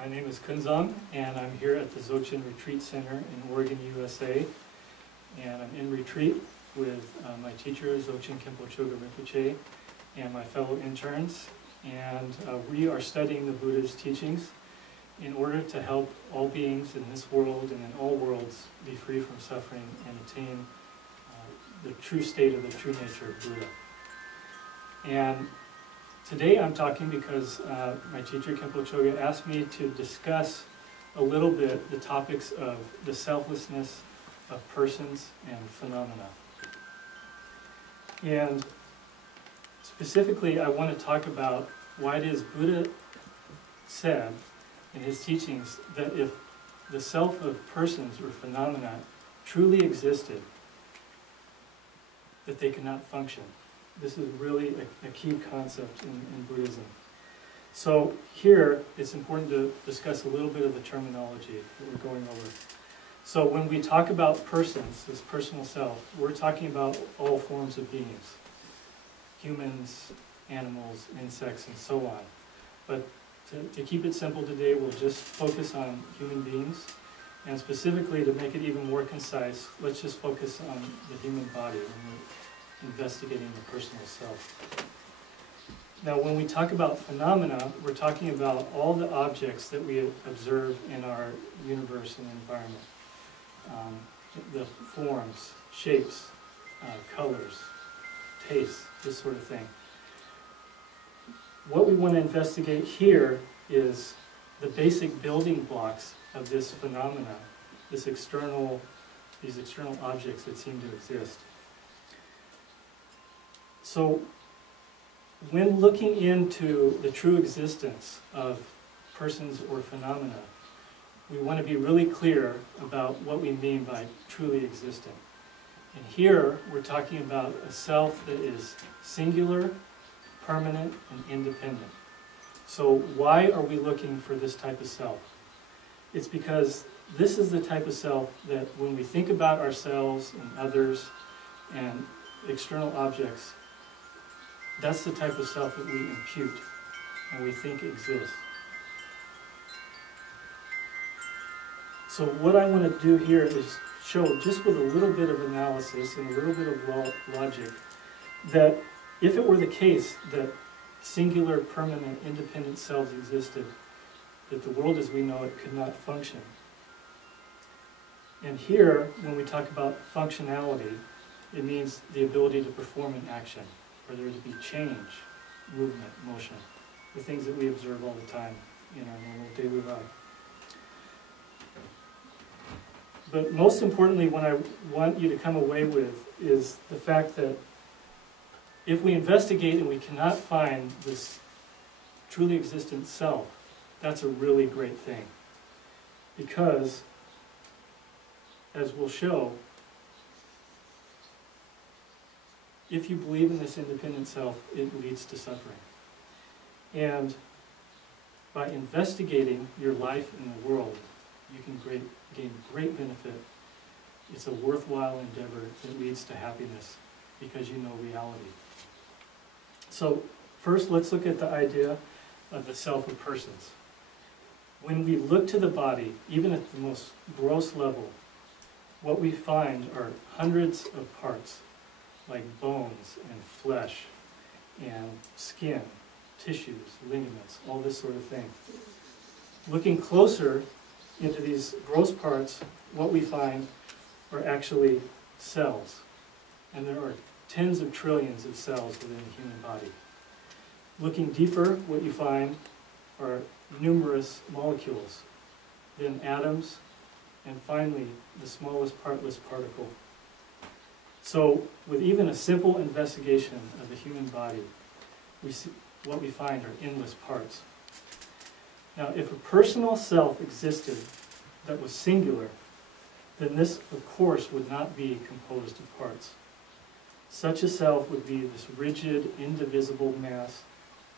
My name is Kunzang, and I'm here at the Dzogchen Retreat Center in Oregon, USA. And I'm in retreat with my teacher, Dzogchen Khenpo Choga Rinpoche, and my fellow interns. And we are studying the Buddha's teachings in order to help all beings in this world and in all worlds be free from suffering and attain the true state of the true nature of Buddha. And today I'm talking because my teacher Khenpo Choga asked me to discuss a little bit the topics of the selflessness of persons and phenomena. And specifically I want to talk about why it is Buddha said in his teachings that if the self of persons or phenomena truly existed, that they could not function. This is really a key concept in Buddhism. So here, it's important to discuss a little bit of the terminology that we're going over. So when we talk about persons, this personal self, we're talking about all forms of beings. Humans, animals, insects, and so on. But to keep it simple today, we'll just focus on human beings. And specifically, to make it even more concise, let's just focus on the human body when we're investigating the personal self. Now, when we talk about phenomena, we're talking about all the objects that we observe in our universe and environment. The forms, shapes, colors, tastes, this sort of thing. What we want to investigate here is the basic building blocks of this phenomena, these external objects that seem to exist. So, when looking into the true existence of persons or phenomena, we want to be really clear about what we mean by truly existing. And here, we're talking about a self that is singular, permanent, and independent. So why are we looking for this type of self? It's because this is the type of self that when we think about ourselves and others and external objects, that's the type of self that we impute and we think exists. So what I want to do here is show, just with a little bit of analysis and a little bit of logic, that if it were the case that singular, permanent, independent selves existed, that the world as we know it could not function. And here, when we talk about functionality, it means the ability to perform an action, for there to be change, movement, motion, the things that we observe all the time in our normal daily life. But most importantly, what I want you to come away with is the fact that if we investigate and we cannot find this truly existent self, that's a really great thing. Because, as we'll show, if you believe in this independent self, it leads to suffering. And by investigating your life in the world, you can gain great benefit. It's a worthwhile endeavor that leads to happiness because you know reality. So first, let's look at the idea of the self of persons. When we look to the body, even at the most gross level, what we find are hundreds of parts, like bones and flesh and skin, tissues, ligaments, all this sort of thing. Looking closer into these gross parts, what we find are actually cells. And there are tens of trillions of cells within the human body. Looking deeper, what you find are numerous molecules, then atoms, and finally the smallest partless particle. So with even a simple investigation of the human body, we see what we find are endless parts. Now, if a personal self existed that was singular, then this, of course, would not be composed of parts. Such a self would be this rigid, indivisible mass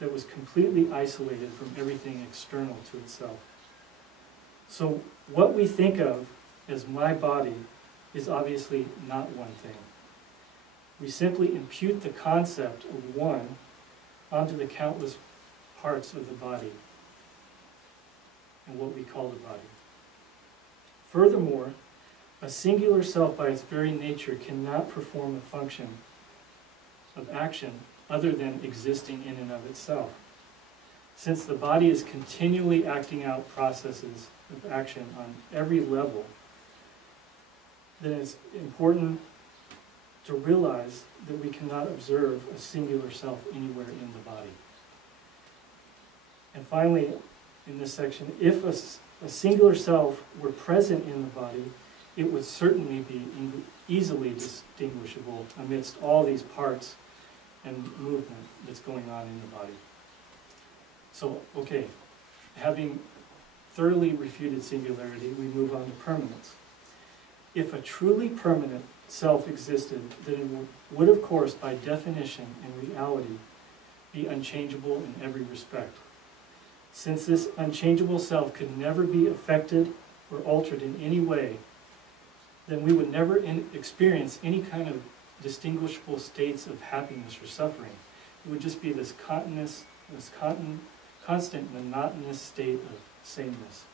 that was completely isolated from everything external to itself. So what we think of as my body is obviously not one thing. We simply impute the concept of one onto the countless parts of the body. and what we call the body. Furthermore, a singular self by its very nature cannot perform a function of action other than existing in and of itself. Since the body is continually acting out processes of action on every level, then it's important to realize that we cannot observe a singular self anywhere in the body. And finally, in this section, if a singular self were present in the body, it would certainly be easily distinguishable amidst all these parts and movement that's going on in the body. So, okay, having thoroughly refuted singularity, we move on to permanence. If a truly permanent self existed, then it would, of course, by definition and reality, be unchangeable in every respect. Since this unchangeable self could never be affected or altered in any way, then we would never experience any kind of distinguishable states of happiness or suffering. It would just be this constant, monotonous state of sameness.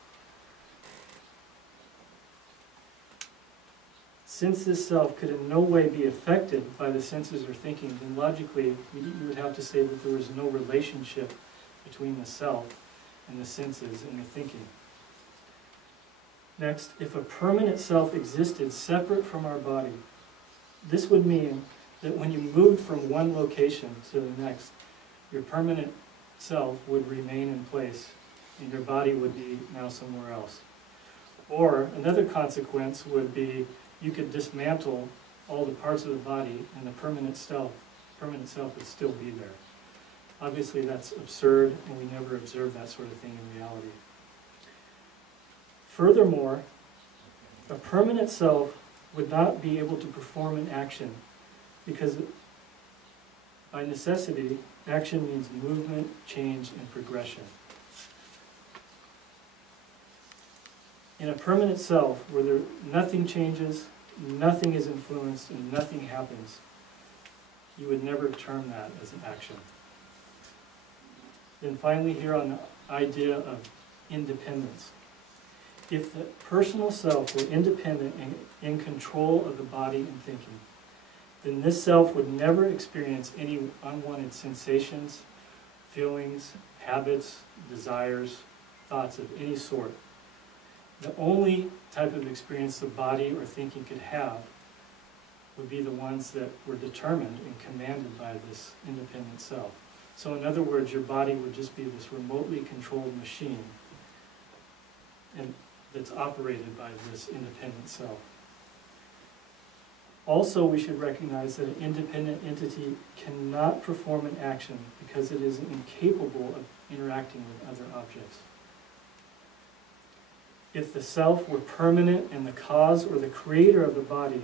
Since this self could in no way be affected by the senses or thinking, then logically you would have to say that there was no relationship between the self and the senses and the thinking. Next, if a permanent self existed separate from our body, this would mean that when you moved from one location to the next, your permanent self would remain in place and your body would be now somewhere else. Or another consequence would be you could dismantle all the parts of the body and the permanent self would still be there. Obviously that's absurd, and we never observe that sort of thing in reality. Furthermore, a permanent self would not be able to perform an action because by necessity, action means movement, change, and progression. In a permanent self, where nothing changes, nothing is influenced, and nothing happens, you would never term that as an action. Then finally here on the idea of independence. If the personal self were independent and in control of the body and thinking, then this self would never experience any unwanted sensations, feelings, habits, desires, thoughts of any sort. The only type of experience the body or thinking could have would be the ones that were determined and commanded by this independent self. So in other words, your body would just be this remotely controlled machine and that's operated by this independent self. Also, we should recognize that an independent entity cannot perform an action because it is incapable of interacting with other objects. If the self were permanent and the cause or the creator of the body,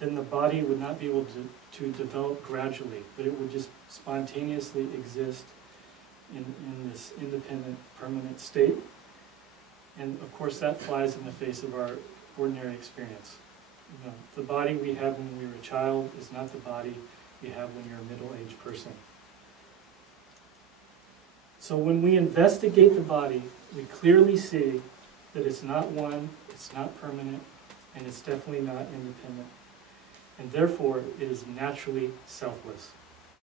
then the body would not be able to develop gradually, but it would just spontaneously exist in this independent, permanent state. And of course that flies in the face of our ordinary experience. You know, the body we have when we were a child is not the body you have when you're a middle-aged person. So when we investigate the body, we clearly see that it's not one, it's not permanent, and it's definitely not independent. And therefore, it is naturally selfless.